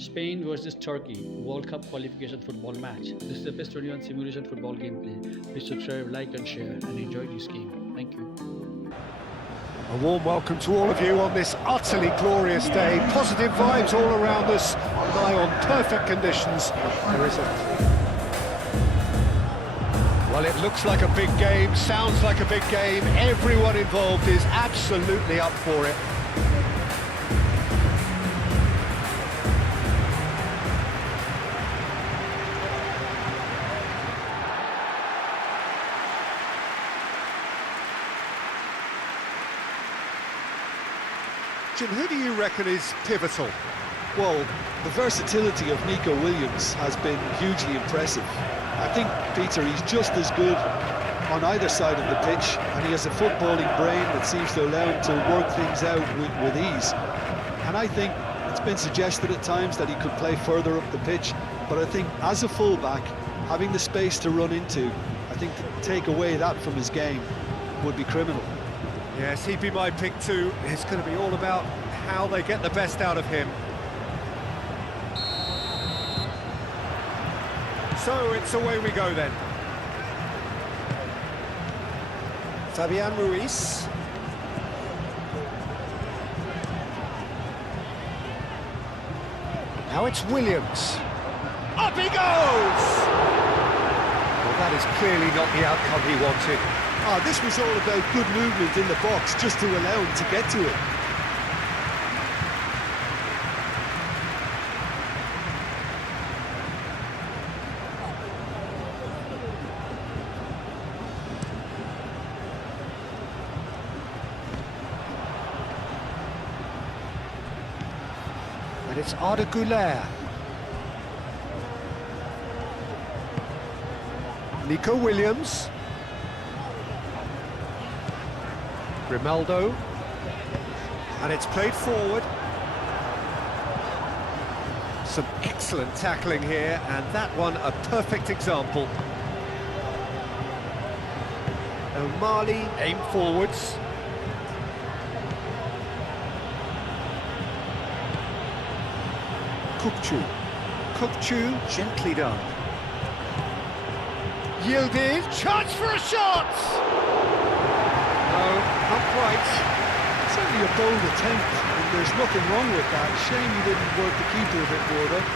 Spain versus Turkey, World Cup qualification football match. This is the best 21 simulation football gameplay. Please subscribe, like and share and enjoy this game. Thank you. A warm welcome to all of you on this utterly glorious day. Positive vibes all around us, lie on perfect conditions. There is Well, it looks like a big game, sounds like a big game. Everyone involved is absolutely up for it. Jim, who do you reckon is pivotal? Well, the versatility of Nico Williams has been hugely impressive. I think, Peter, he's just as good on either side of the pitch, and he has a footballing brain that seems to allow him to work things out with ease. And I think it's been suggested at times that he could play further up the pitch, but I think as a fullback, having the space to run into, I think to take away that from his game would be criminal. Yes, he'd be my pick too. It's going to be all about how they get the best out of him. So it's away we go then. Fabian Ruiz. Now it's Williams. Up he goes! Well, that is clearly not the outcome he wanted. This was all about good movement in the box, just to allow him to get to it. And it's Arda Güler. Nico Williams. Grimaldo, and it's played forward. Some excellent tackling here, and that one a perfect example. O'Malley aim forwards. Kukçu, gently done. Yildiz, chance for a shot! No, not quite. Certainly a bold attempt, and there's nothing wrong with that. Shame he didn't work the keeper a bit more, though.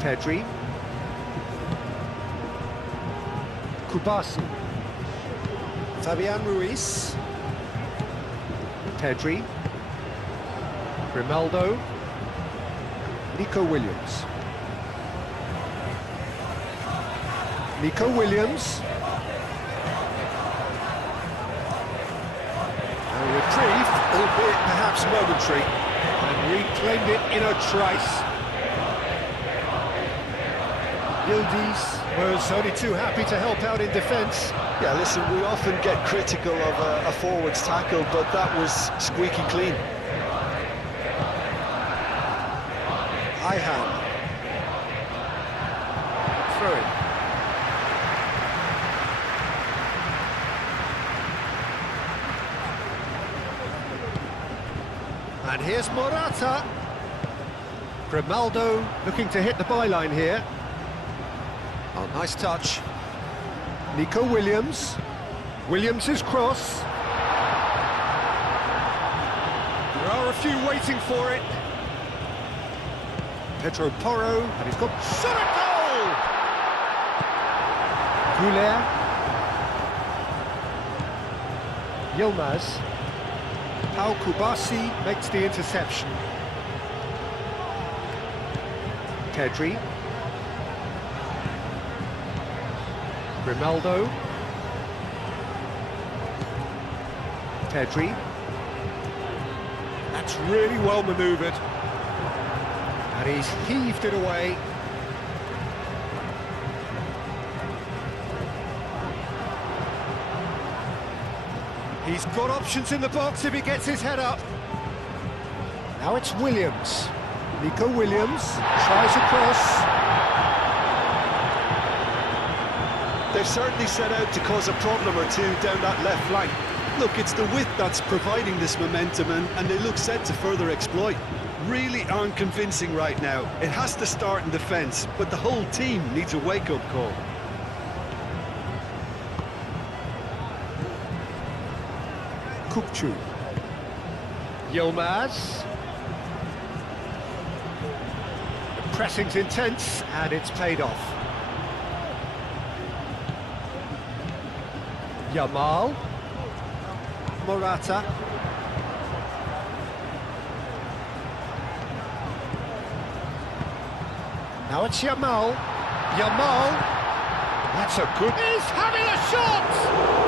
Pedri. Kupası. Fabian Ruiz. Pedri. Grimaldo. Nico Williams. Nico Williams. A reprieve, albeit perhaps momentary, and reclaimed it in a trice. Yildiz was only too happy to help out in defence. Yeah, listen, we often get critical of a forward's tackle, but that was squeaky clean. Ayhan. Throw it. And here's Morata. Grimaldo looking to hit the byline here. Oh, nice touch. Nico Williams. Williams' cross. There are a few waiting for it. Pedro Porro, and he's got shot at goal! Güler. Yilmaz. Pau Kupası makes the interception. Pedri. Grimaldo. Pedri. That's really well manoeuvred. And he's heaved it away. He's got options in the box if he gets his head up. Now it's Williams. Nico Williams tries across. They've certainly set out to cause a problem or two down that left flank. Look, it's the width that's providing this momentum, and they look set to further exploit. Really aren't convincing right now. It has to start in defence, but the whole team needs a wake-up call. Kupçu. Yilmaz. The pressing's intense, and it's paid off. Yamal. Morata. Now it's Yamal. Yamal. That's a good... He's having a shot!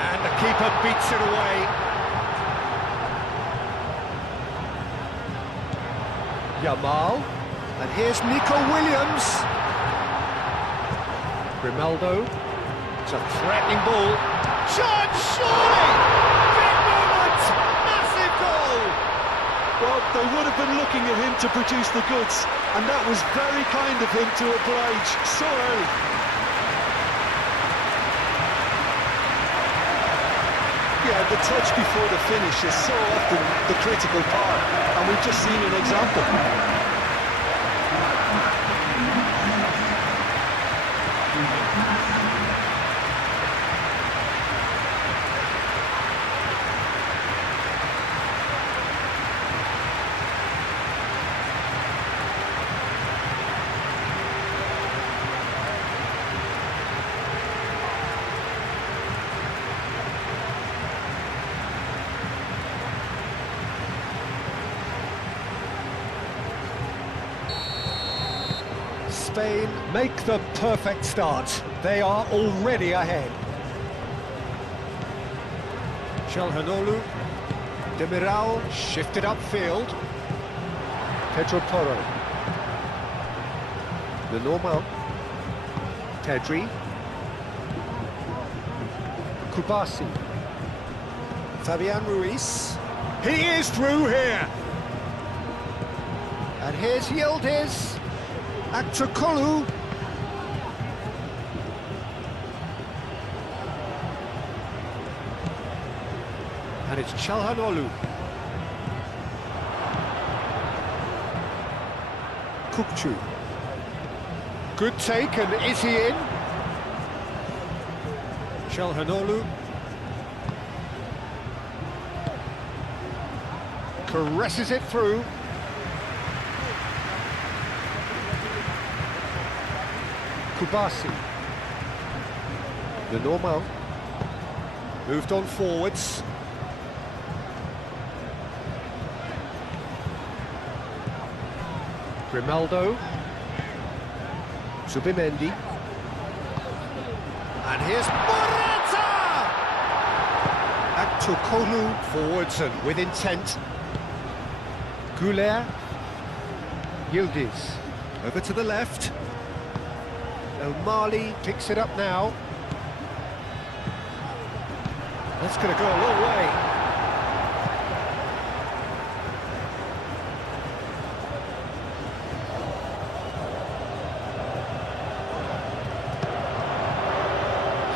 And the keeper beats it away. Yamal. And here's Nico Williams. Grimaldo. It's a threatening ball. Shot, surely! Big moment! Massive goal! Well, they would have been looking at him to produce the goods, and that was very kind of him to oblige so early. Yeah, the touch before the finish is so often the critical part, and we've just seen an example. Spain make the perfect start. They are already ahead. Çalhanoğlu. Demiral shifted upfield. Pedro Porro. The normal. Pedri. Kupası. Fabian Ruiz. He is through here. And here's Yildiz. Akçakolu. And it's Çalhanoğlu. Kupçu. Good take, and is he in? Çalhanoğlu. Caresses it through. Kupası. The normal. Moved on forwards. Grimaldo. Subimendi. And here's Morata! Akçakolu forwards and with intent. Güler. Yildiz. Over to the left. Mali picks it up now. That's going to go a long way.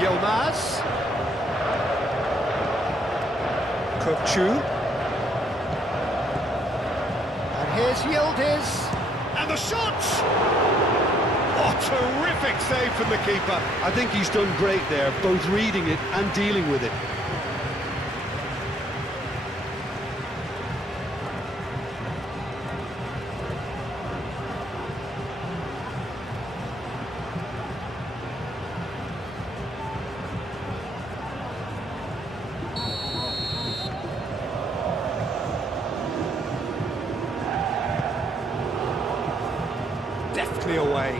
Yilmaz. Kupçu. And here's Yildiz. And the shot! Oh, terrific save from the keeper. I think he's done great there, both reading it and dealing with it. quickly away.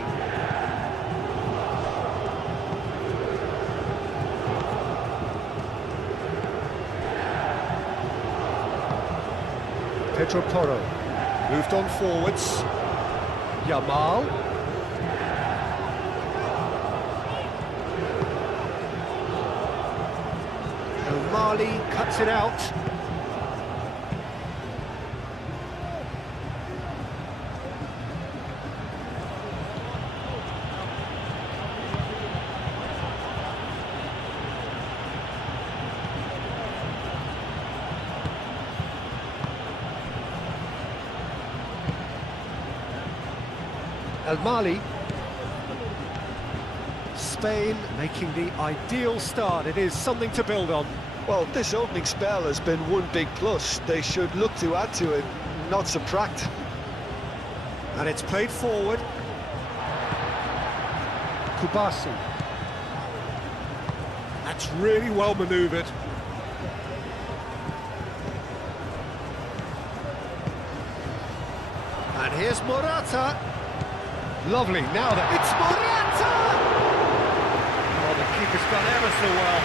Pedro Porro moved on forwards. Yamal. O'Malley cuts it out. Al-Mali. Spain making the ideal start. It is something to build on. Well, this opening spell has been one big plus. They should look to add to it, not subtract. And it's played forward. Kupası. That's really well manoeuvred. And here's Morata. Lovely, now that it's Morata! Oh, the keeper's done ever so well.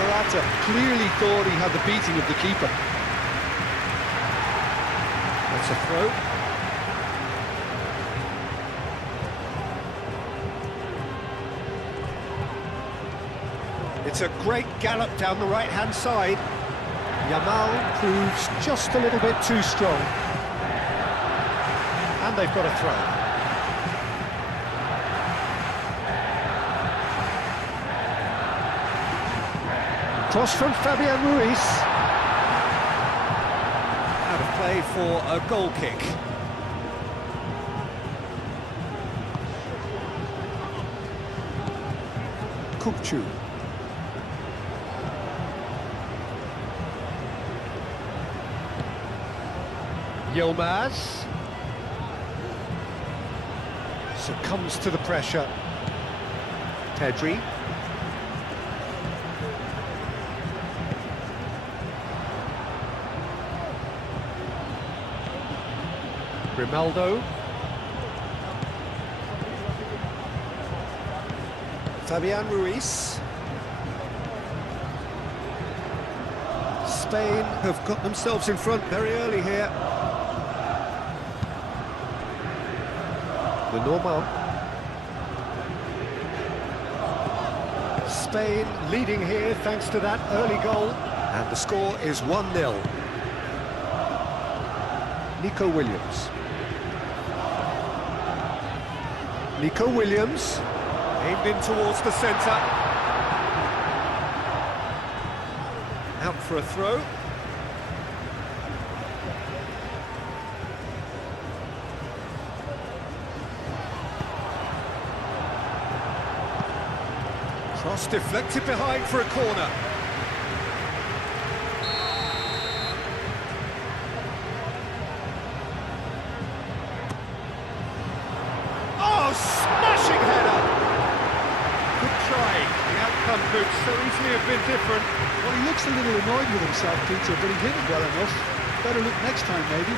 Morata clearly thought he had the beating of the keeper. That's a throw. It's a great gallop down the right-hand side. Yamal proves just a little bit too strong. And they've got a throw. Cross from Fabian Ruiz. Out of play for a goal kick. Kupçu. Yilmaz. Succumbs to the pressure. Pedri. Grimaldo. Fabian Ruiz. Spain have got themselves in front very early here. The normal. Spain leading here thanks to that early goal. And the score is 1-0. Nico Williams. Nico Williams, aimed in towards the centre. Out for a throw. Cross deflected behind for a corner. Smashing header! Good try. The outcome could so easily have been different. Well, he looks a little annoyed with himself, Peter, but he hit it well enough. Better look next time, maybe.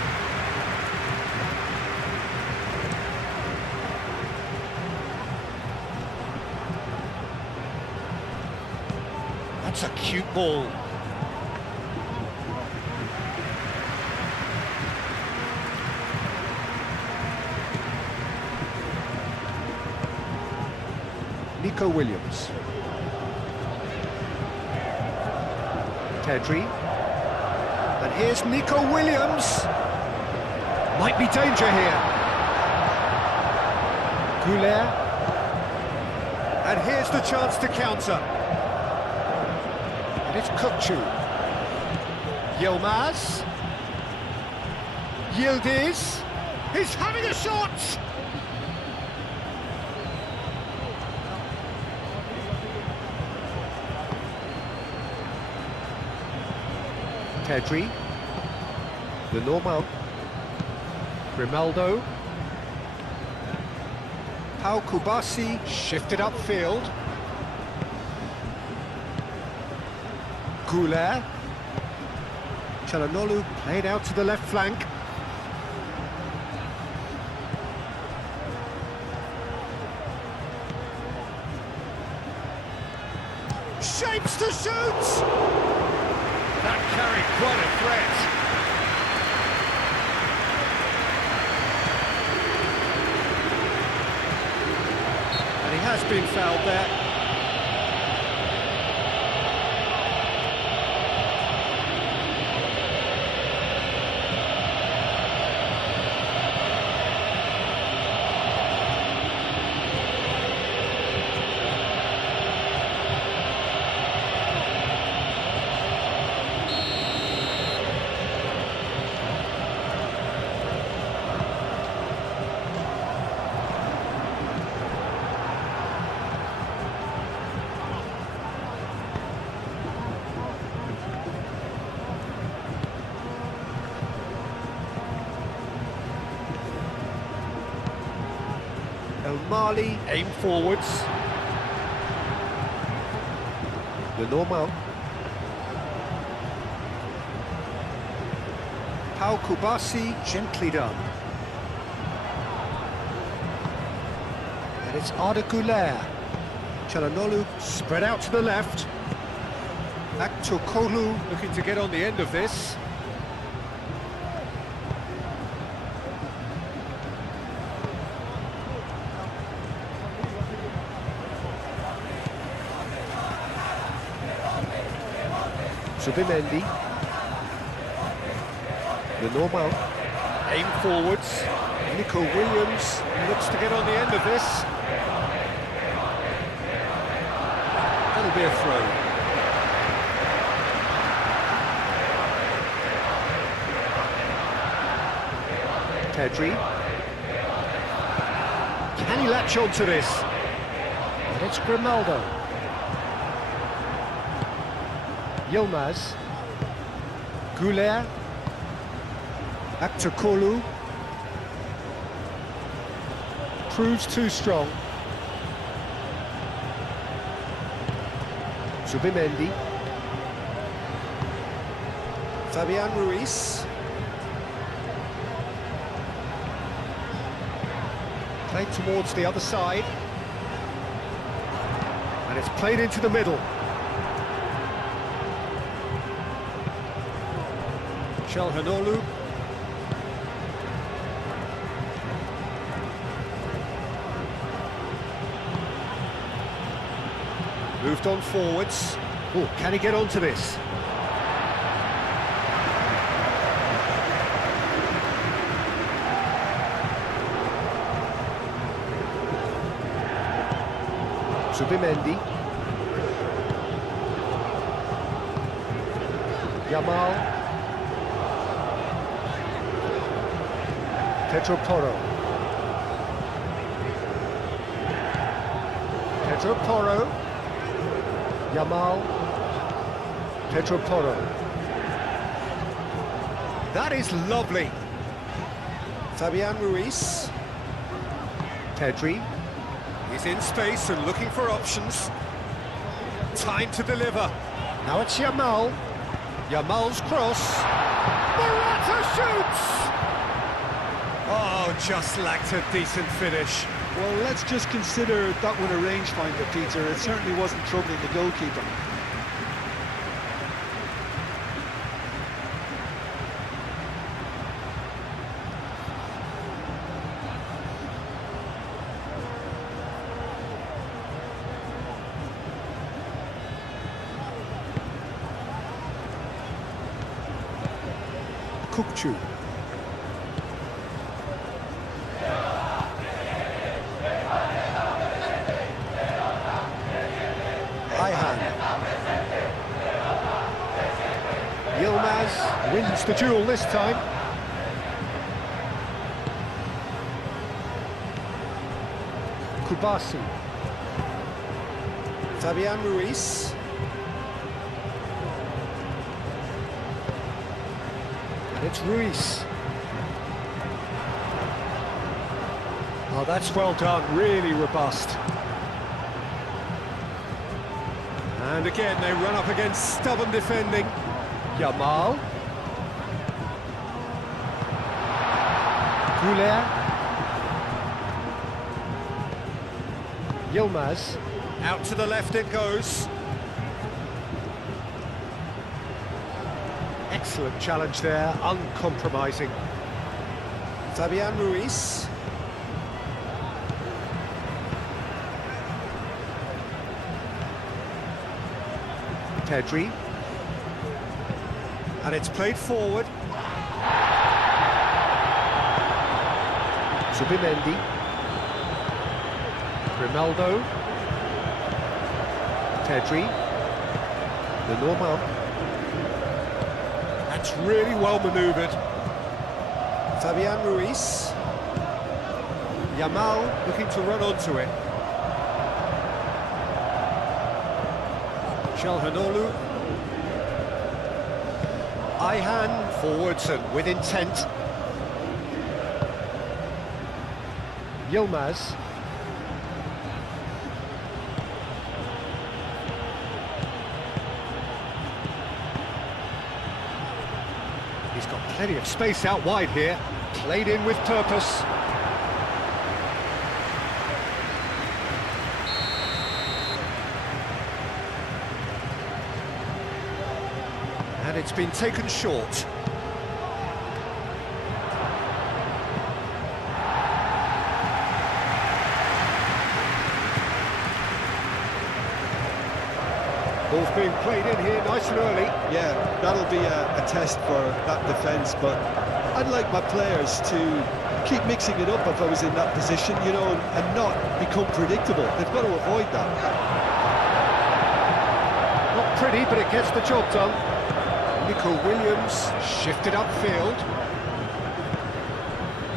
That's a cute ball. Nico Williams. Pedri. And here's Nico Williams. Might be danger here. Goulet. And here's the chance to counter. And it's Kupçu. Yilmaz. Yildiz. He's having a shot! Pedri, the normal, Grimaldo, Pau Kupası shifted upfield, Goulet, Çalhanoğlu played out to the left flank, shapes to shoot! That carried quite a threat. And he has been fouled there. Mali aim forwards. The normal. Kupası gently done. And it's Arda Güler. Çalhanoğlu spread out to the left. Aktürkoğlu looking to get on the end of this. Subimendi. The normal. Aim forwards. Nico Williams looks to get on the end of this. That'll be a throw. Pedri. Can he latch on to this? And it's Grimaldo. Yilmaz. Güler. Aktürkoğlu. Proves too strong. Subimendi. Fabian Ruiz. Played towards the other side. And it's played into the middle. Çalhanoğlu. Moved on forwards. Oh, can he get onto this? Subimendi. Yamal. Pedro Porro. Pedro Porro. Yamal. Pedro Porro. That is lovely. Fabian Ruiz. Pedri. He's in space and looking for options. Time to deliver. Now it's Yamal. Yamal's cross. Morata shoots! Oh, just lacked a decent finish. Well, let's just consider that one a rangefinder, Peter. It certainly wasn't troubling the goalkeeper. Kukçu. Yilmaz wins the duel this time. Kupası. Fabian Ruiz. And it's Ruiz. Oh, that's well done, really robust. And again, they run up against stubborn defending. Yamal. Güler. Yilmaz. Out to the left it goes. Excellent challenge there, uncompromising. Fabian Ruiz. Pedri. And it's played forward. Zubimendi. Grimaldo. Pedri. Lenormand. That's really well manoeuvred. Fabian Ruiz. Yamal looking to run onto it. Çalhanoğlu. Ayhan forwards and with intent. Yilmaz. He's got plenty of space out wide here. Played in with purpose. And it's been taken short. Ball's being played in here nice and early. Yeah, that'll be a test for that defence, but I'd like my players to keep mixing it up if I was in that position, you know, and not become predictable. They've got to avoid that. Not pretty, but it gets the job done. Nico Williams shifted upfield.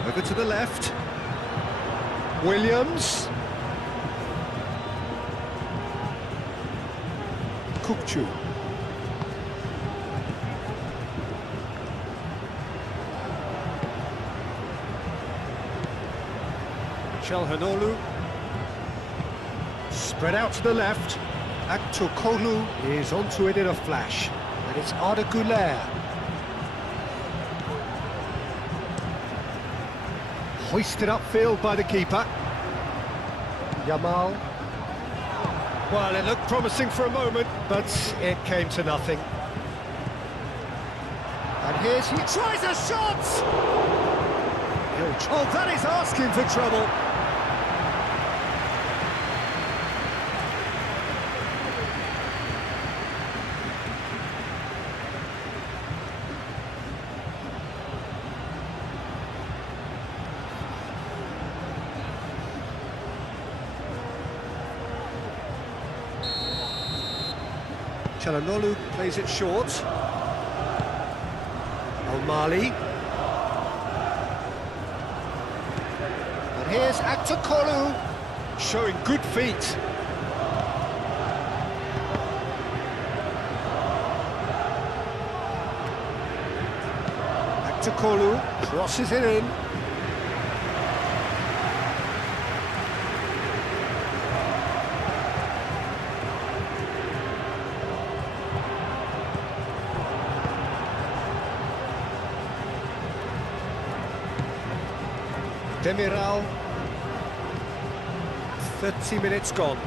Over to the left. Williams. Kupçu. Çalhanoğlu. Spread out to the left. Aktürkoğlu is onto it in a flash. And it's Arda Güler. Hoisted upfield by the keeper. Yamal. Well, it looked promising for a moment, but it came to nothing. And he tries a shot! Oh, that is asking for trouble. Çalhanoğlu plays it short. Al-Mali. And here's Aktürkoğlu, showing good feet. Aktürkoğlu crosses it in. Demiral, 30 minutes gone.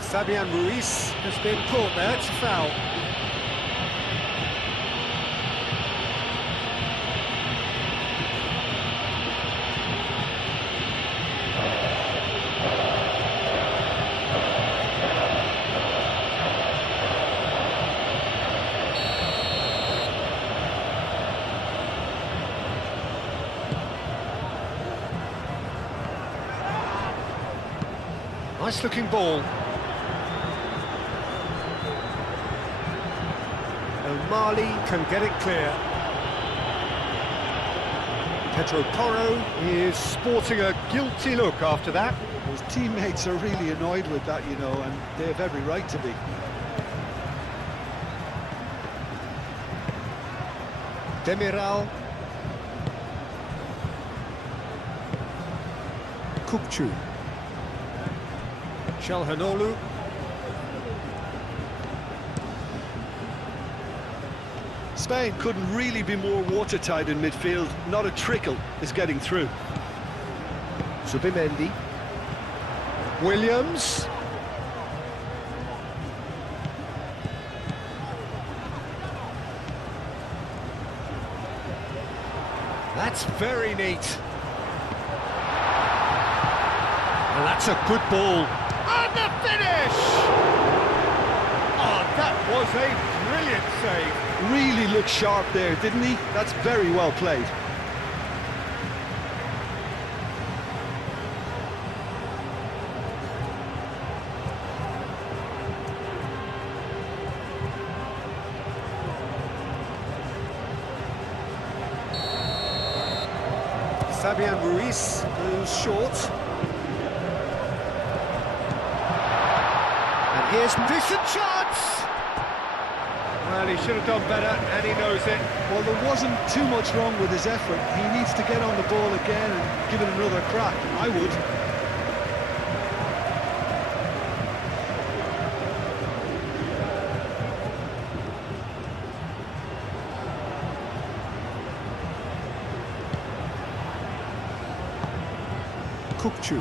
Fabian Ruiz has been caught there, it's a foul. Nice looking ball. O'Malley can get it clear. Pedro Porro is sporting a guilty look after that. His teammates are really annoyed with that, you know, and they have every right to be. Demiral. Kupçu. Çalhanoğlu. Spain couldn't really be more watertight in midfield. Not a trickle is getting through. Zubimendi. Williams. That's very neat. And that's a good ball. And the finish! Oh, that was a brilliant save. Really looked sharp there, didn't he? That's very well played. Fabian Ruiz goes short. And here's decent chance! Well, he should have done better, and he knows it. Well, there wasn't too much wrong with his effort. He needs to get on the ball again and give it another crack. I would. Kupçu.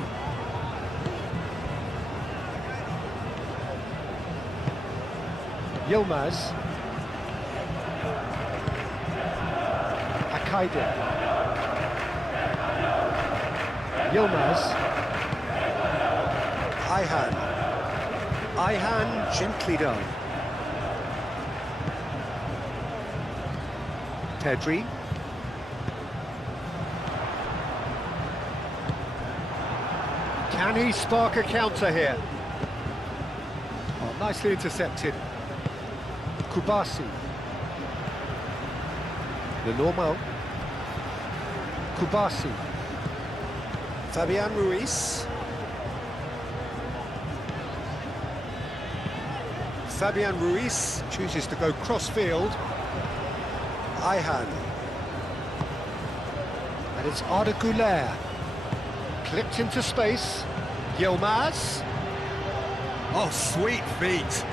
Yilmaz. Akaydın. Yilmaz. Ayhan. Ayhan gently done. Pedri. Can he spark a counter here? Oh, nicely intercepted. Kupası. The normal. Kupası. Fabian Ruiz. Fabian Ruiz chooses to go cross-field. Ayhan. And it's Arda Güler. Clipped into space. Yilmaz. Oh, sweet feet.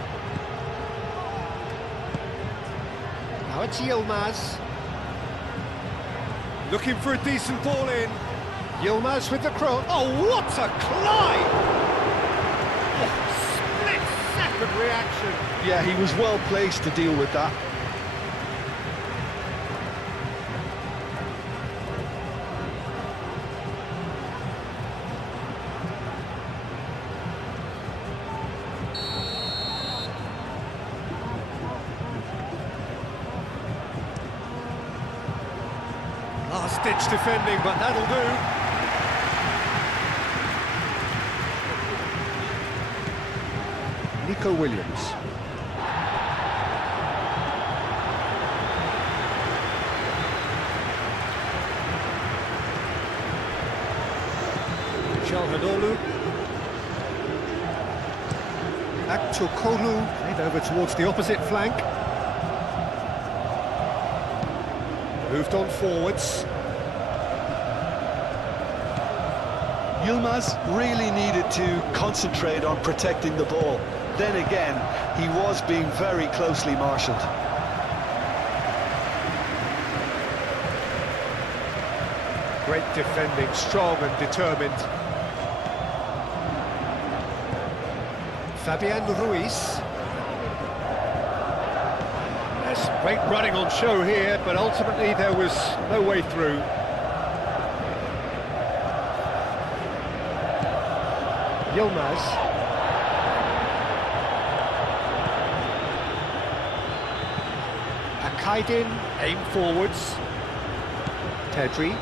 Now it's Yilmaz. Looking for a decent ball in. Yilmaz with the cross. Oh, what a climb! Oh, split-second reaction. Yeah, he was well placed to deal with that. Last-ditch defending, but that'll do. Nico Williams. Çalhanoğlu. Akçokolu played over towards the opposite flank. Moved on forwards. Yilmaz really needed to concentrate on protecting the ball. Then again, he was being very closely marshalled. Great defending, strong and determined. Fabian Ruiz. There's great running on show here, but ultimately there was no way through. Yilmaz. Akaydın, aim forwards. Pedri.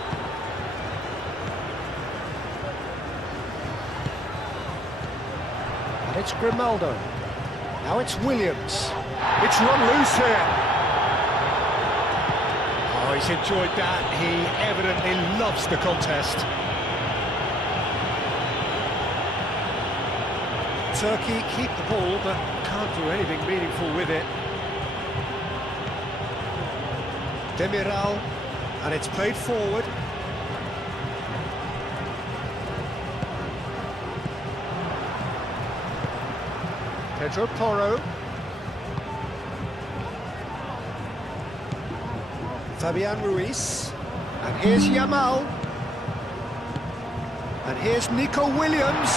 And it's Grimaldo. Now it's Williams. It's run loose here. Oh, he's enjoyed that. He evidently loves the contest. Turkey keep the ball, but can't do anything meaningful with it. Demiral, and it's played forward. Pedro Porro. Fabian Ruiz. And here's Yamal. And here's Nico Williams.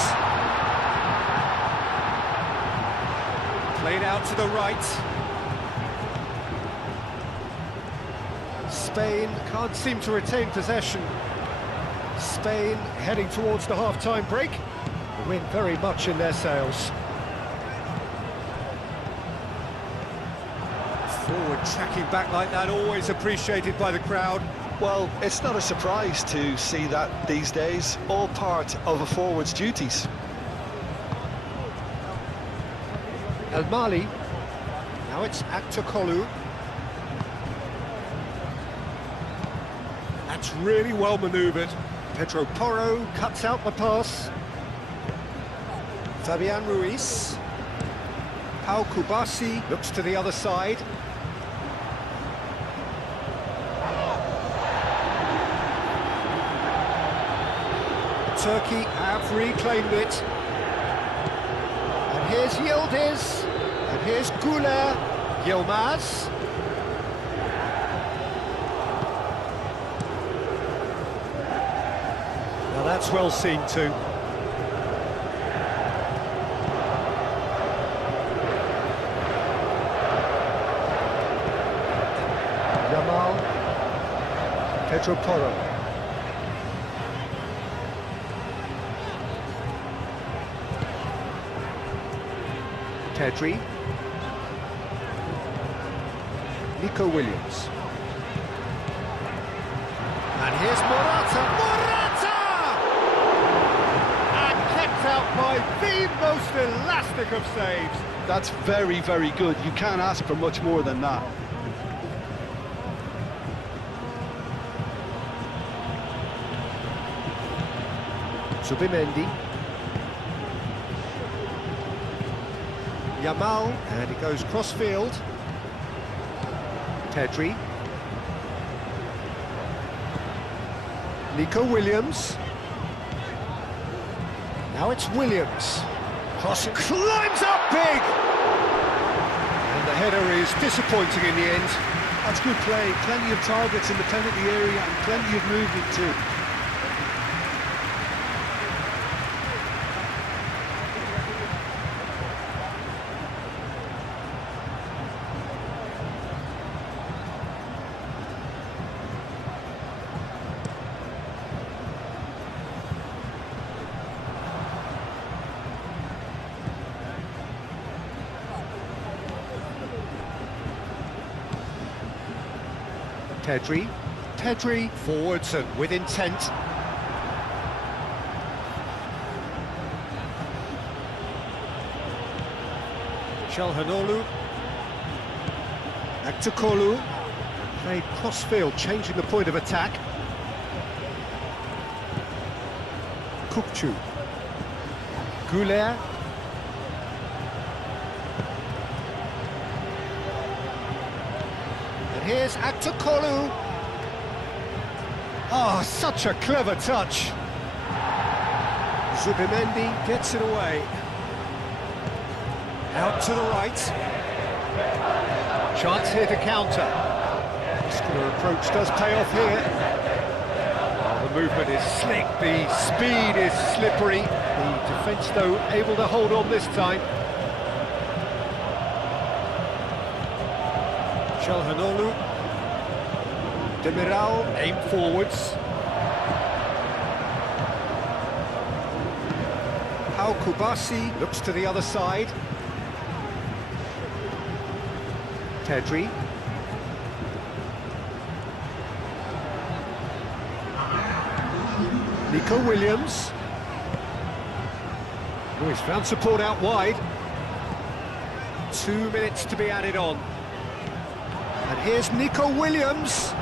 Played out to the right. Spain can't seem to retain possession. Spain heading towards the half-time break. The wind very much in their sails. Forward tracking back like that, always appreciated by the crowd. Well, it's not a surprise to see that these days, all part of a forward's duties. El Mali. Now it's Aktokolu. That's really well manoeuvred. Pedro Porro cuts out the pass. Fabian Ruiz. Pau Kupası looks to the other side. Turkey have reclaimed it. And here's Yildiz. And here's Güler. Yilmaz. Now that's well seen too. Yamal. Pedro Porro. Pedri. Nico Williams. And here's Morata. Morata! And kept out by the most elastic of saves. That's very, very good. You can't ask for much more than that. Zubimendi. Yamal, and it goes cross-field. Pedri. Nico Williams. Now it's Williams. Cross climbs up big! And the header is disappointing in the end. That's good play. Plenty of targets in the penalty area and plenty of movement too. Pedri. Pedri forwards and with intent. Çalhanoğlu. Aktokolu. Played cross-field, changing the point of attack. Kukçu. Güler. Here's Aktokolu. Oh, such a clever touch. Zubimendi gets it away. Out to the right. Chance here to counter. Muscular approach does pay off here. Oh, the movement is slick, the speed is slippery. The defence, though, able to hold on this time. Çalhanoğlu. Demiral aim forwards. Pau Kupası looks to the other side. Pedri. Nico Williams. Oh, he's found support out wide. 2 minutes to be added on. And here's Nico Williams.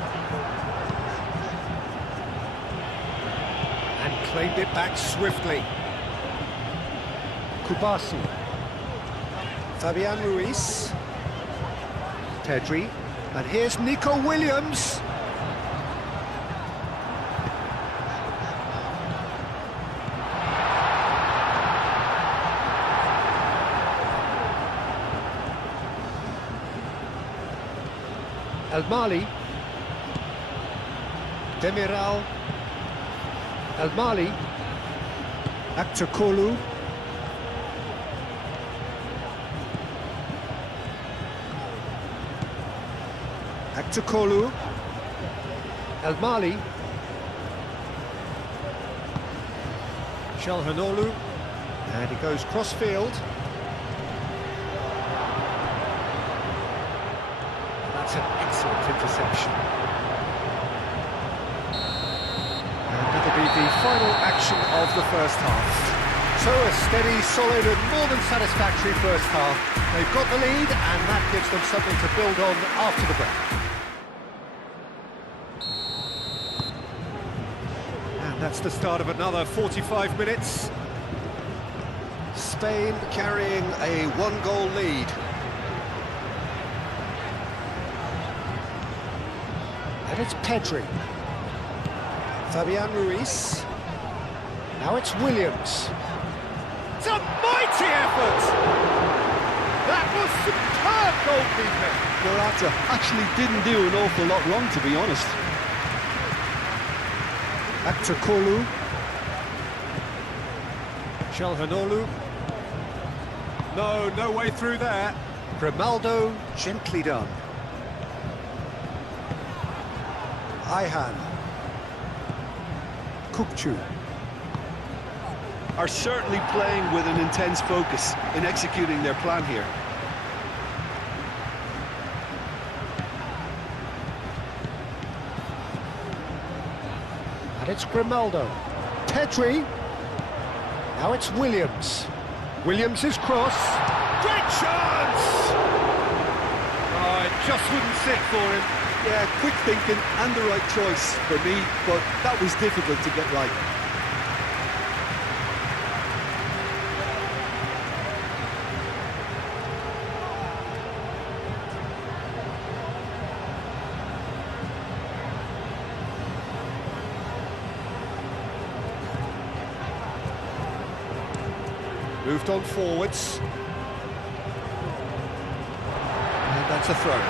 And claimed it back swiftly. Kupası. Fabian Ruiz. Pedri. And here's Nico Williams. El Mali. Demiral. El Mali. Aktokolu. Aktokolu. El Mali. Çalhanoğlu. And he goes cross-field. That's an excellent interception. And that'll be the final action of the first half. So a steady, solid and more than satisfactory first half. They've got the lead and that gives them something to build on after the break. And that's the start of another 45 minutes. Spain carrying a one-goal lead. And it's Pedri. Fabian Ruiz. Now it's Williams. It's a mighty effort! That was superb goalkeeping. Morata actually didn't do an awful lot wrong, to be honest. Akçakolu. Çalhanoğlu. No way through there. Grimaldo, gently done. Ayhan. Kukçu. Are certainly playing with an intense focus in executing their plan here. And it's Grimaldo. Pedri. Now it's Williams. Williams' cross. Great chance! Oh, it just wouldn't sit for him. Yeah, quick thinking and the right choice for me, but that was difficult to get right. Moved on forwards. And that's a throw.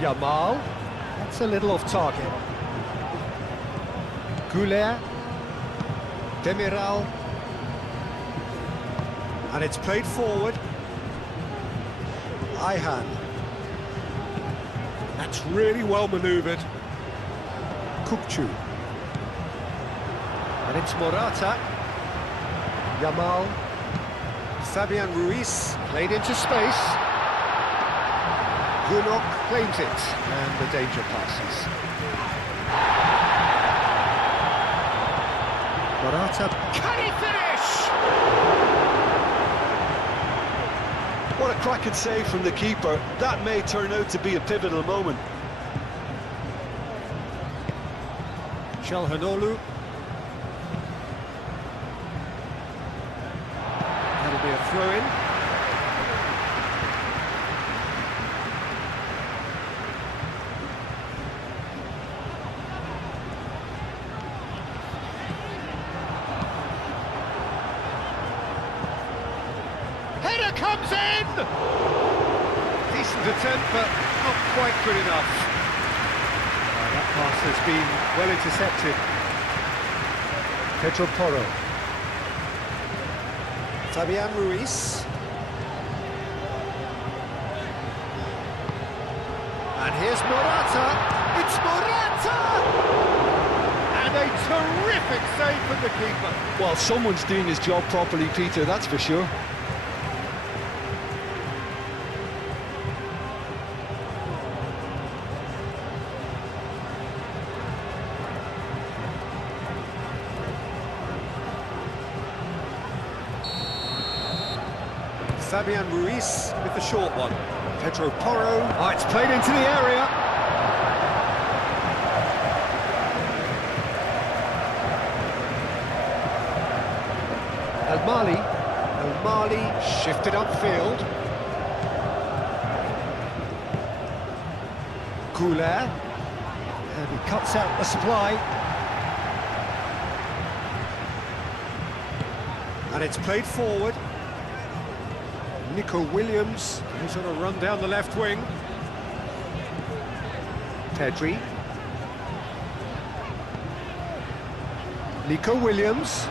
Yamal. That's a little off target. Güler. Demiral. And it's played forward. Ayhan. That's really well manoeuvred. Kukçu. And it's Morata. Yamal. Fabian Ruiz played into space. Gunok claims it, and the danger passes. Morata, can he finish? What a cracking save from the keeper. That may turn out to be a pivotal moment. Çalhanoğlu. That'll be a throw-in. Header comes in! Decent attempt, but not quite good enough. That pass has been well intercepted. Pedro Porro. Fabian Ruiz. And here's Morata. It's Morata! And a terrific save from the keeper. Well, someone's doing his job properly, Peter, that's for sure. Fabian Ruiz with the short one. Pedro Porro. Oh, it's played into the area. El Mali shifted upfield. Güler. And he cuts out the supply. And it's played forward. Nico Williams, who's on a run down the left wing. Pedri. Nico Williams.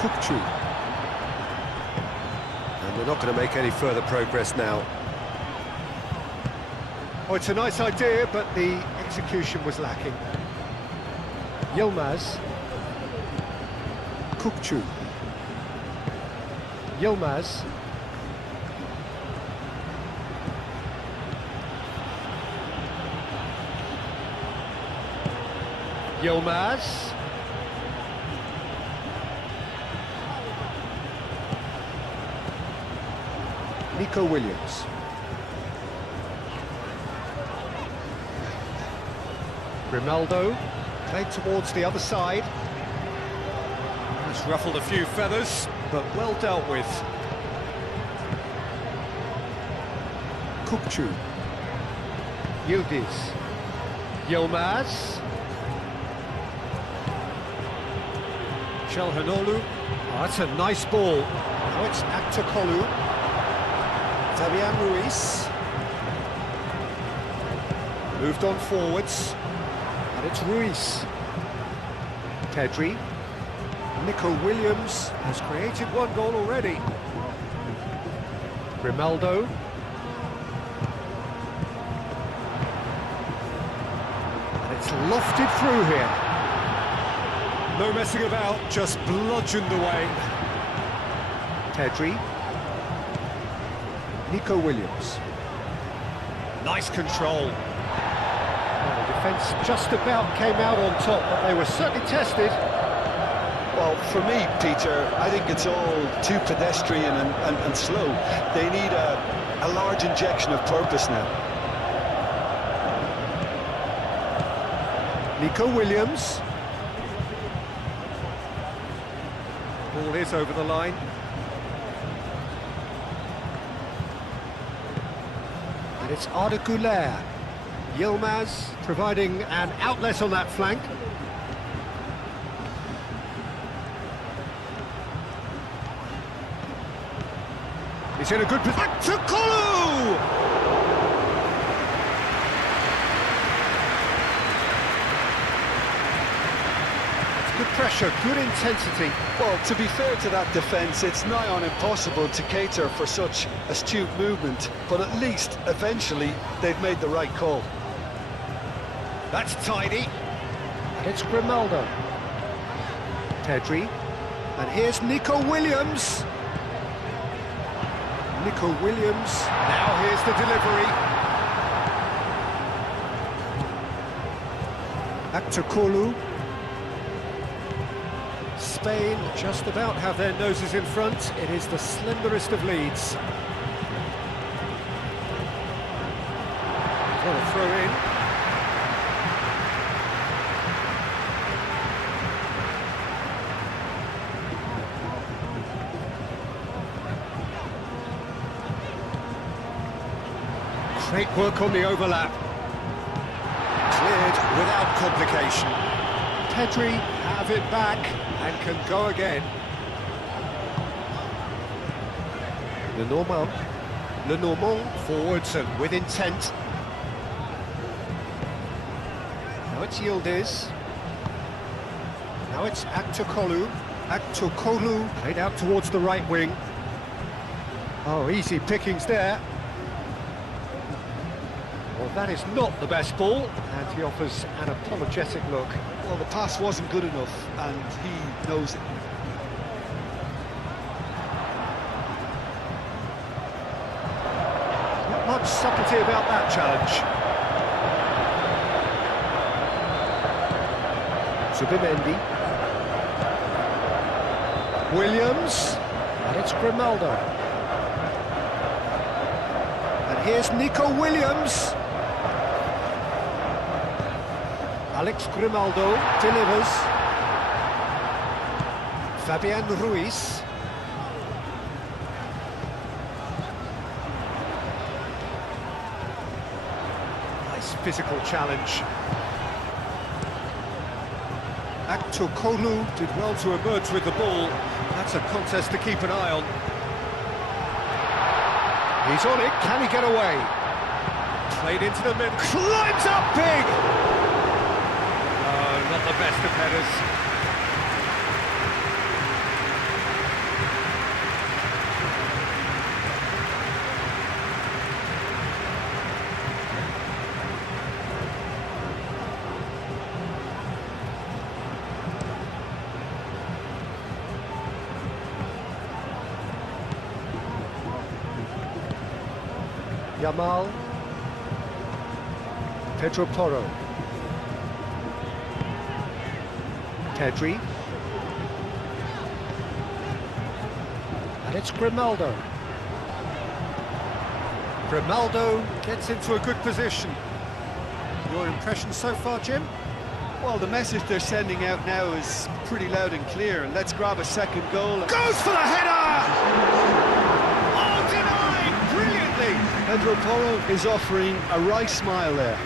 Kukçu. And they're not going to make any further progress now. Oh, it's a nice idea, but the execution was lacking. Yilmaz. Kukçu. Yilmaz. Yilmaz. Nico Williams. Grimaldo, played towards the other side. He's ruffled a few feathers, but well dealt with. Kukçu. Yildiz. Yilmaz. Çalhanoğlu. Oh, that's a nice ball. Now it's Aktakolu. Fabian Ruiz. Moved on forwards. And it's Ruiz. Pedri. Nico Williams has created one goal already. Grimaldo. And it's lofted through here. No messing about, just bludgeoned away. Pedri. Nico Williams. Nice control. Well, the defence just about came out on top, but they were certainly tested. Well, for me, Peter, I think it's all too pedestrian and slow. They need a large injection of purpose now. Nico Williams. Ball is over the line. And it's Arda Güler. Yilmaz providing an outlet on that flank. He's in a good position. Back to Kolu! Good pressure, good intensity. Well, to be fair to that defence, it's nigh on impossible to cater for such astute movement, but at least, eventually, they've made the right call. That's tidy. And it's Grimaldo. Pedri. And here's Nico Williams. Nico Williams. Now here's the delivery. Aktakolu. Spain just about have their noses in front. It is the slenderest of leads. What a throw in. Great work on the overlap. Cleared without complication. Pedri have it back and can go again. Lenormand forwards and with intent. Now it's Yildiz. Now it's Aktakolu. Aktakolu played out towards the right wing. Oh, easy pickings there. Well, that is not the best ball, and he offers an apologetic look. Well, the pass wasn't good enough, and he knows it. Not much subtlety about that challenge. Subimendi. Williams. And it's Grimaldo. And here's Nico Williams. Alex Grimaldo delivers. Fabian Ruiz. Nice physical challenge. Aktakolu did well to emerge with the ball. That's a contest to keep an eye on. He's on it, can he get away? Played into the middle, climbs up big! Not the best of headers. Yamal. Pedro Porro. Pedri. And it's Grimaldo. Grimaldo gets into a good position. Your impression so far, Jim? Well, the message they're sending out now is pretty loud and clear. Let's grab a second goal. Goes for the header! Oh, denied brilliantly! Pedro Porro is offering a right smile there.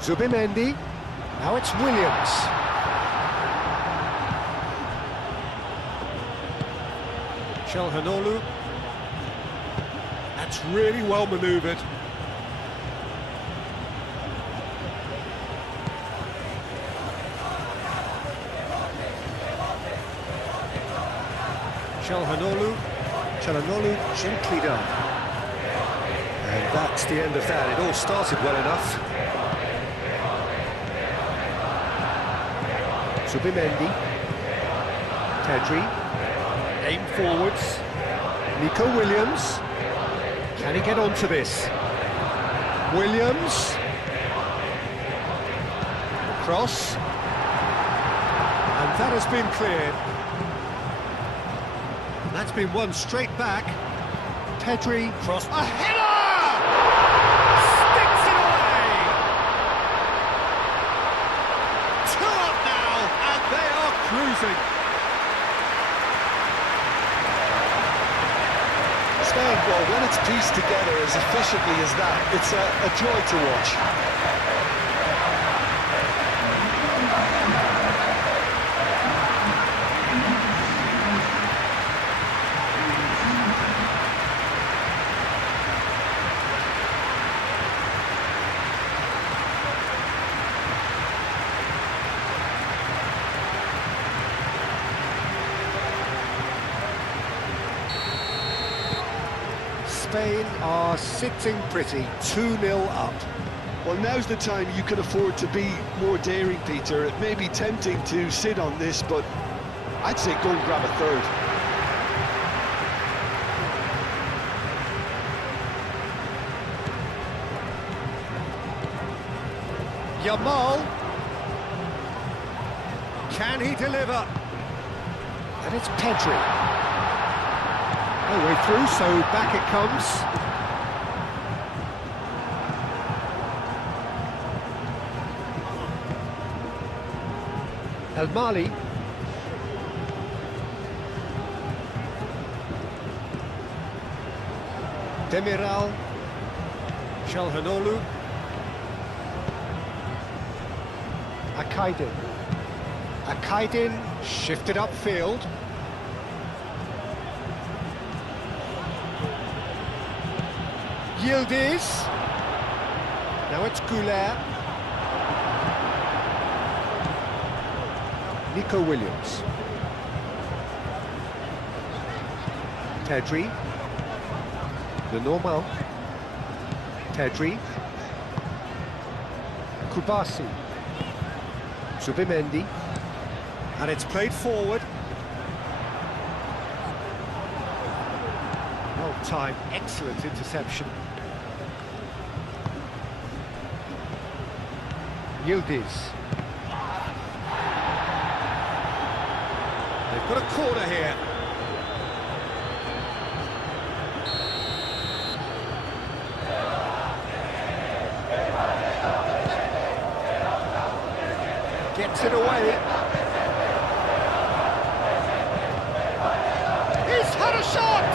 Zubimendi. Now it's Williams. Çalhanoğlu. That's really well manoeuvred. Çalhanoğlu gently done. And that's the end of that. It all started well enough. Zubimendi. Pedri. Aim forwards. Nico Williams. Can he get onto this? Williams. Cross. And that has been cleared. That's been won straight back. Pedri. Cross. A header! Sticks it away! 2 up now, and they are cruising. Spain, well, when it's pieced together as efficiently as that, it's a joy to watch. Spain are sitting pretty, 2-0 up. Well, now's the time you can afford to be more daring, Peter. It may be tempting to sit on this, but I'd say go and grab a third. Yamal. Can he deliver? And it's Pedri. No way through, so back it comes. El Mali. Demiral. Çalhanoğlu. Akaydin shifted upfield. Yildiz. Now it's Güler. Nico Williams. Pedri. The normal. Pedri. Kupası. Zubimendi. And it's played forward. Well timed, excellent interception. Yildiz. They've got a corner here. Gets it away. He's had a shot!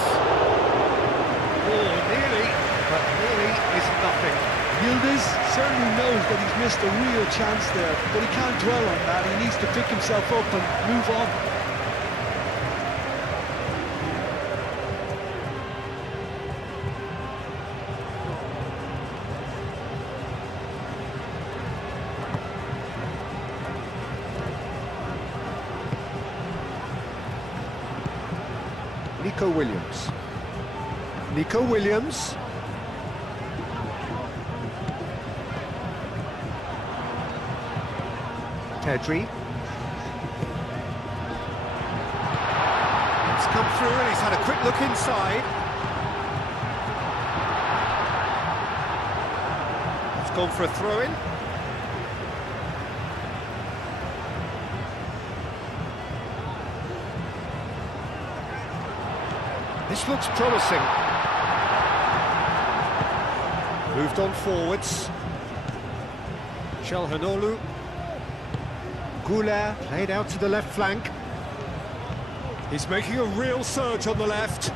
Oh, nearly, but nearly is nothing. Yildiz certainly knows that he's missed a real chance there, but he can't dwell on that. He needs to pick himself up and move on. Nico Williams. Nico Williams. Pedri. It's come through and he's had a quick look inside. It's gone for a throw-in. This looks promising. Moved on forwards. Çalhanoğlu. Güler played out to the left flank. He's making a real surge on the left.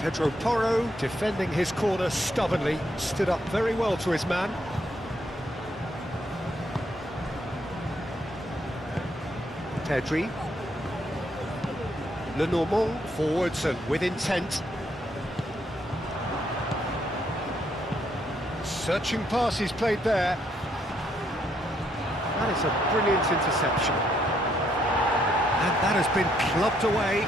Pedro Porro defending his corner stubbornly, stood up very well to his man. Pedri. Lenormand forwards and with intent. Searching passes played there. That is a brilliant interception. And that has been clubbed away.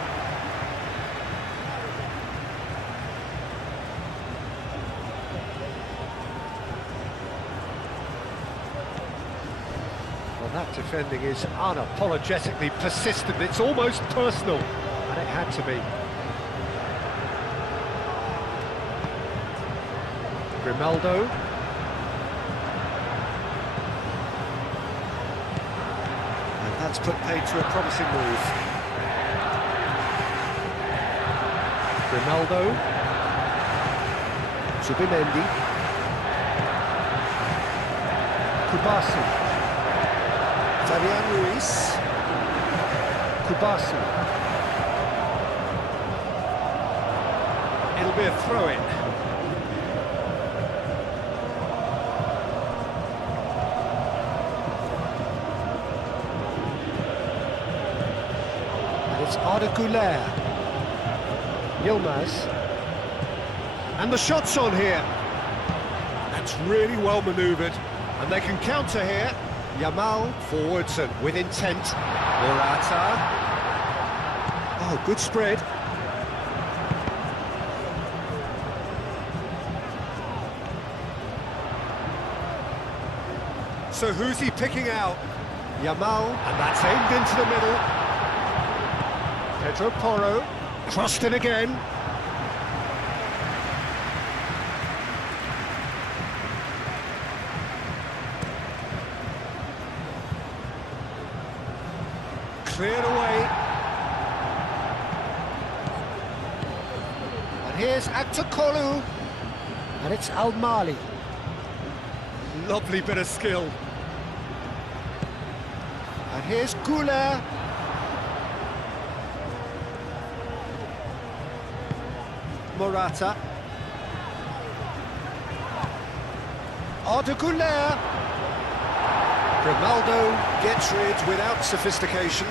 Well, that defending is unapologetically persistent. It's almost personal. And it had to be. Grimaldo. And that's put paid to a promising move. Grimaldo. Zubimendi. Kupası. Fabian Ruiz. Kupası. It'll be a throw-in. And it's Arda Güler. Yilmaz. And the shot's on here. That's really well manoeuvred. And they can counter here. Yamal forwards and with intent. Morata. Oh, good spread. So who's he picking out? Yamal, and that's aimed into the middle. Pedro Porro, crossed in again. Cleared away. And here's Aktakolu. And it's Al-Mali. Lovely bit of skill. And here's Güler. Morata. Arda Güler. Grimaldo gets rid without sophistication.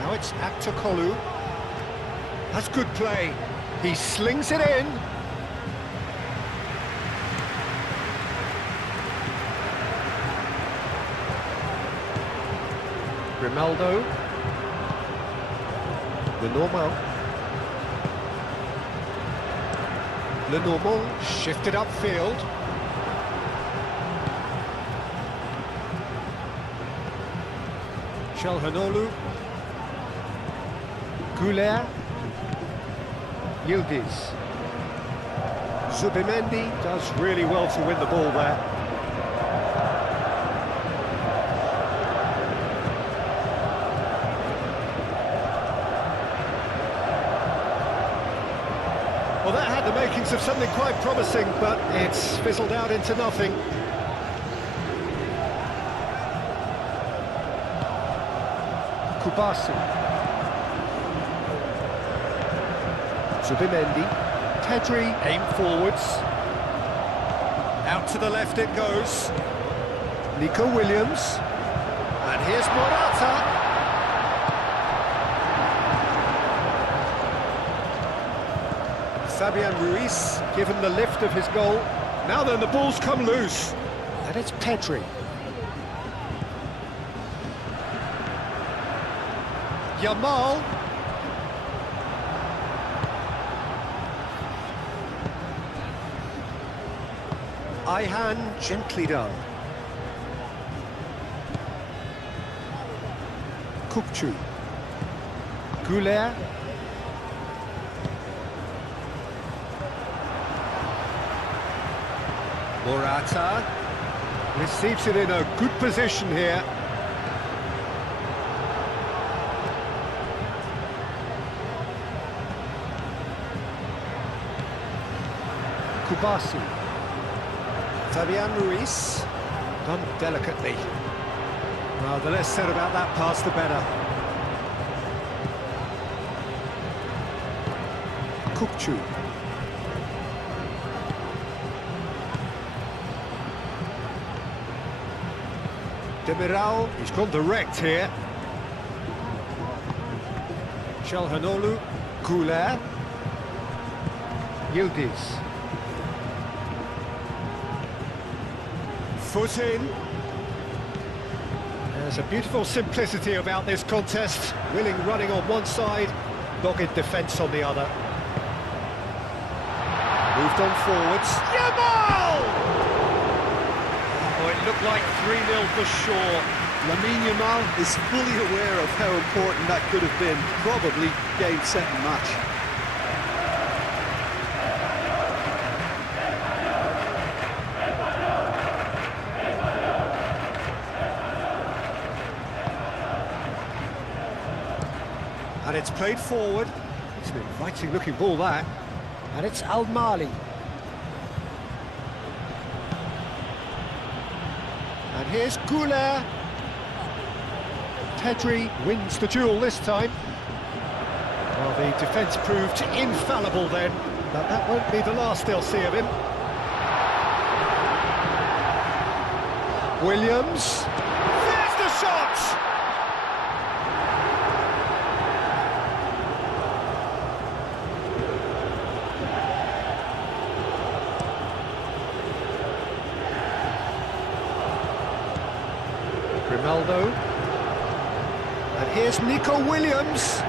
Now it's Aktakolu. That's good play. He slings it in. Grimaldo. Lenormand. Lenormand shifted upfield. Çalhanoğlu. Güler. Yildiz. Zubimendi does really well to win the ball there. Well, that had the makings of something quite promising, but it's fizzled out into nothing. Kupası. Zubimendi. Pedri, aim forwards. Out to the left it goes. Nico Williams. And here's Morata. Fabian Ruiz given the lift of his goal. Now then, the ball's come loose. And it's Pedri. Yamal. Ayhan, gently done. Kupçu. Güler. Morata receives it in a good position here. Kupası. Fabian Ruiz, done delicately. Well, the less said about that pass, the better. Kupçu. Demiral, he's gone direct here. Çalhanoğlu, Güler. Yildiz. Foot in. There's a beautiful simplicity about this contest. Willing running on one side, dogged defence on the other. Moved on forwards. Yamal! Oh, it looked like 3-0 for sure. Lamine Yamal is fully aware of how important that could have been. Probably game, set and match. And it's played forward. It's an inviting looking ball, that. And it's Al-Mali. And here's Güler. Pedri wins the duel this time. Well, the defence proved infallible then, but that won't be the last they'll see of him. Williams. There's the shot! Ronaldo. And here's Nico Williams.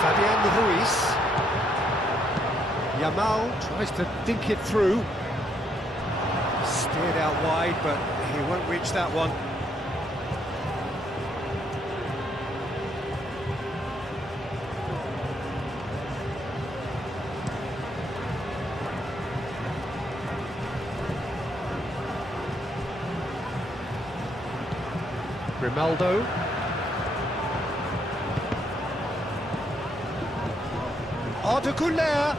Fabian Ruiz. Yamal tries to dink it through. Steered out wide, but he won't reach that one. Ronaldo. Arda Güler.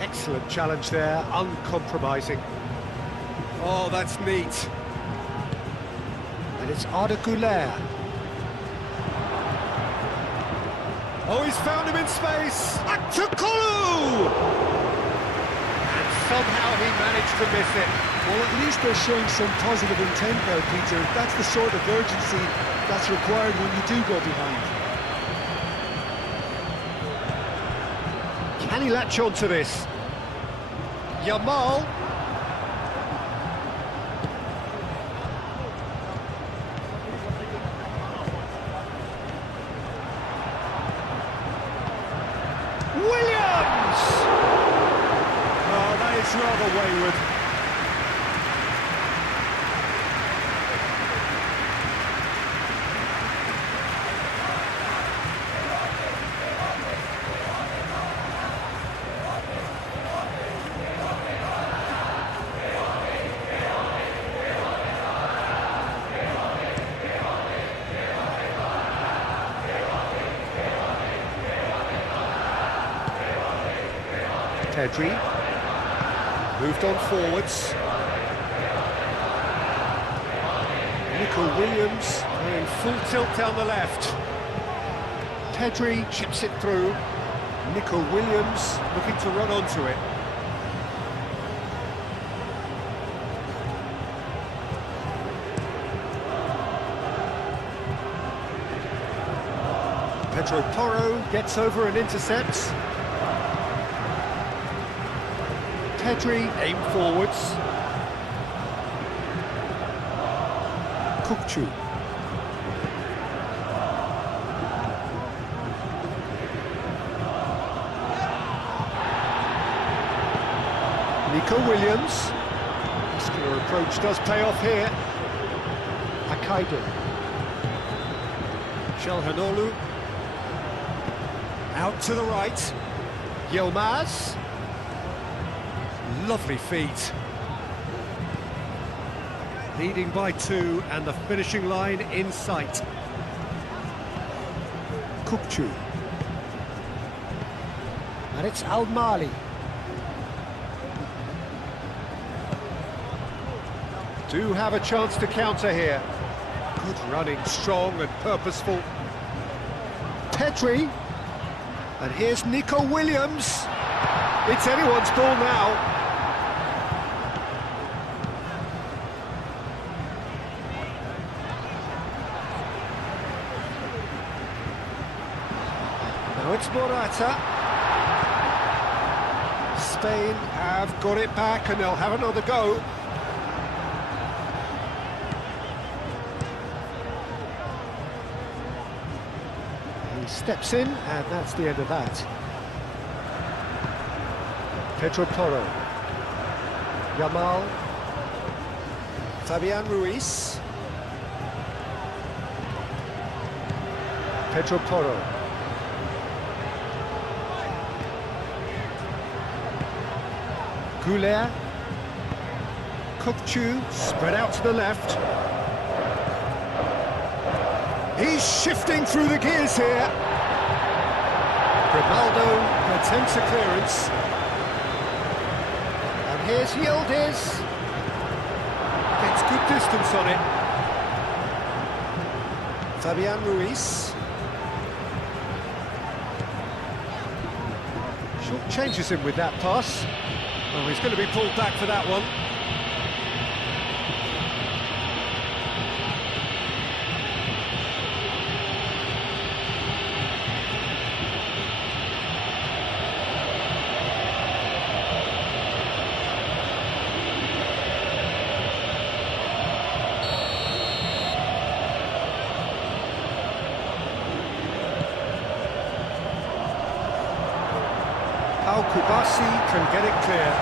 Excellent challenge there, uncompromising. Oh, that's neat. And it's Arda Güler. Oh, he's found him in space. Akçakolu! And somehow he managed to miss it. Well, at least they're showing some positive intent now, Peter. That's the sort of urgency that's required when you do go behind. Can he latch on to this? Yamal. Williams! Oh, that is rather wayward. Pedri, moved on forwards. Nico Williams going full tilt down the left. Pedri chips it through. Nico Williams looking to run onto it. Pedro Porro gets over and intercepts. Pedri aim forwards. Kupçu. Nico Williams. Muscular approach does pay off here. Akaidu. Çalhanoğlu. Out to the right. Yilmaz. Lovely feet. Leading by 2 and the finishing line in sight. Kupçu. And it's Al-Mali. Do have a chance to counter here. Good running, strong and purposeful. Petri. And here's Nico Williams. It's anyone's ball now. Now it's Morata. Spain have got it back and they'll have another go. He steps in and that's the end of that. Pedro Porro. Yamal. Fabian Ruiz. Pedro Porro. Goulet. Kupçu, spread out to the left. He's shifting through the gears here. Grimaldo attempts a clearance. And here's Yildiz. Gets good distance on it. Fabian Ruiz. Short changes him with that pass. Oh, he's going to be pulled back for that one. Kupası can get it clear.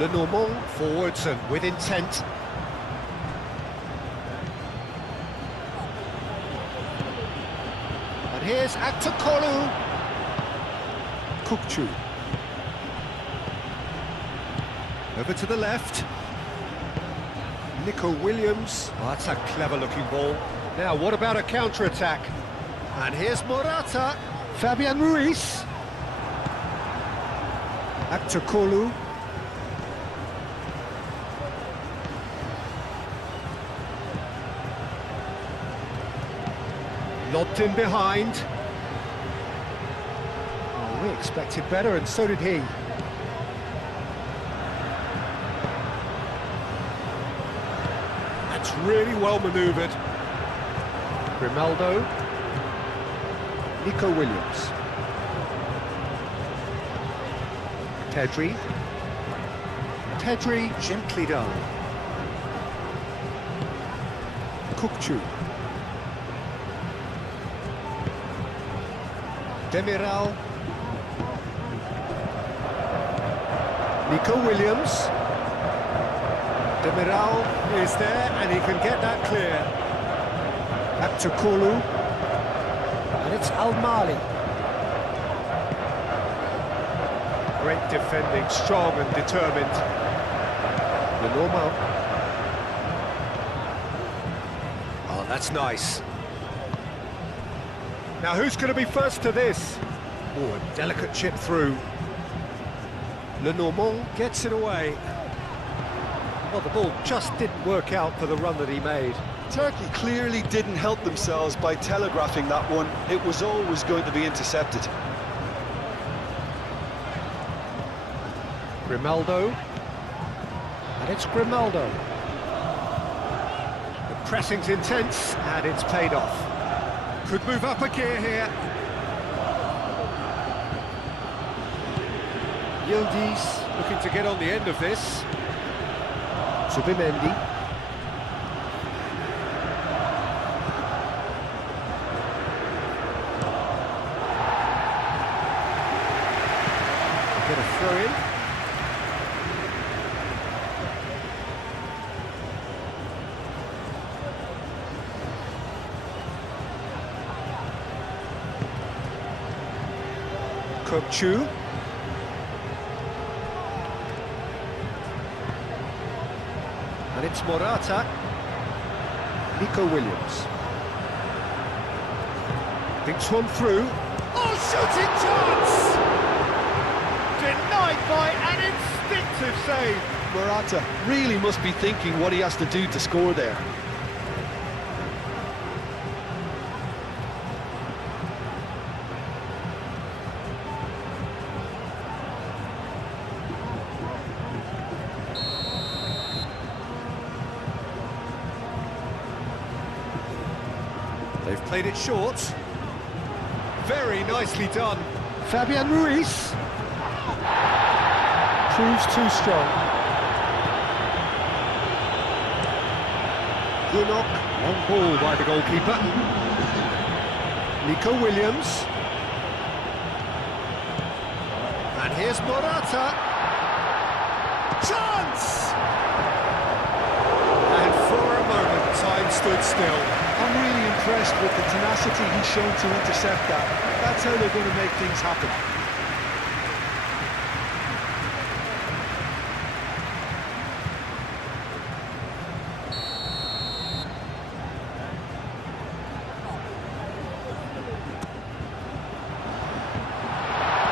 Lenormand forwards and with intent. And here's Aktakolu. Kupçu. Over to the left. Nico Williams. Oh, that's a clever-looking ball. Now, what about a counter-attack? And here's Morata. Fabian Ruiz. Aktakolu. Lobbed in behind. Oh, we expected better, and so did he. Really well manoeuvred. Grimaldo. Nico Williams. Pedri. Pedri gently done. Kupçu. Demiral. Nico Williams. Demiral is there and he can get that clear. Aktakolu. And it's Al-Mali. Great defending, strong and determined. Lenormand. Oh, that's nice. Now who's going to be first to this? Oh, a delicate chip through. Lenormand gets it away. Well, the ball just didn't work out for the run that he made. Turkey clearly didn't help themselves by telegraphing that one. It was always going to be intercepted. Grimaldo. And it's Grimaldo. The pressing's intense and it's paid off. Could move up a gear here. Yildiz looking to get on the end of this. Zubimendi. Get a throw in. Kökçü. And it's Morata. Nico Williams. Thinks one through. Oh, shooting chance! Denied by an instinctive save. Morata really must be thinking what he has to do to score there. They've played it short. Very nicely done. Fabian Ruiz. Proves too strong. Gunok. Long ball by the goalkeeper. Nico Williams. And here's Morata. Chance! And for a moment, time stood still. I'm really impressed with the tenacity he's shown to intercept that. That's how they're going to make things happen.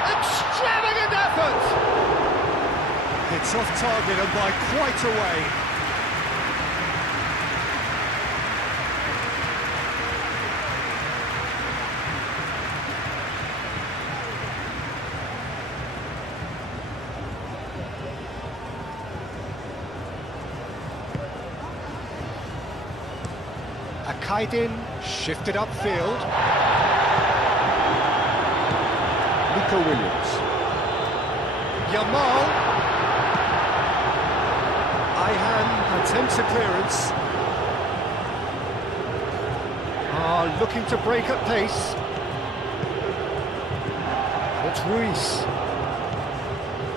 Extravagant effort! It's off target and by quite a way. Akaydin shifted upfield. Nico Williams. Yamal. Ayhan attempts a clearance. Looking to break at pace. It's Ruiz.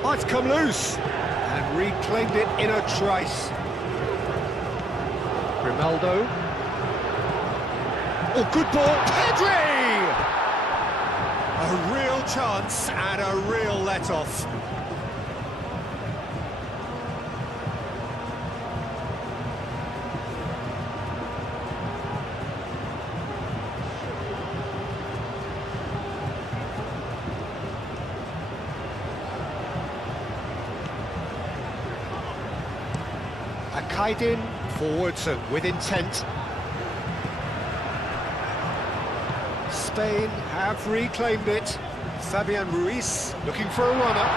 Oh, it's come loose. And reclaimed it in a trice. Grimaldo. Oh, good ball. Pedri! A real chance and a real let-off. Akaydin forwards and with intent. Spain have reclaimed it. Fabian Ruiz looking for a runner.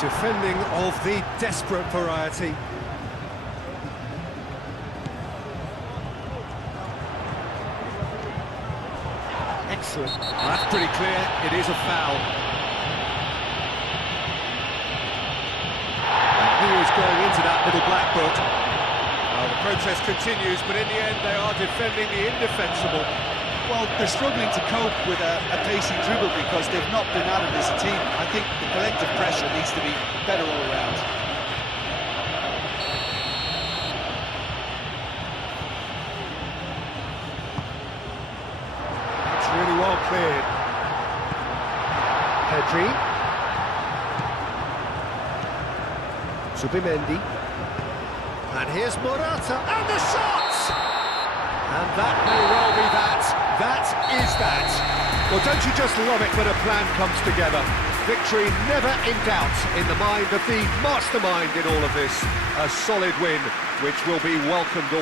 Defending of the desperate variety. Excellent. Well, that's pretty clear. It is a foul. And he is going into that little black book. Well, the protest continues, but in the end they are defending the indefensible. Well, they're struggling to cope with a pacey dribble because they've not been at it as a team. I think the collective pressure needs to be better all around. It's really well cleared. Pedri. Zubimendi. And here's Morata. And the shot! And that may well be that. That is that. Well, don't you just love it when a plan comes together? Victory never in doubt in the mind of the mastermind in all of this. A solid win, which will be welcomed all.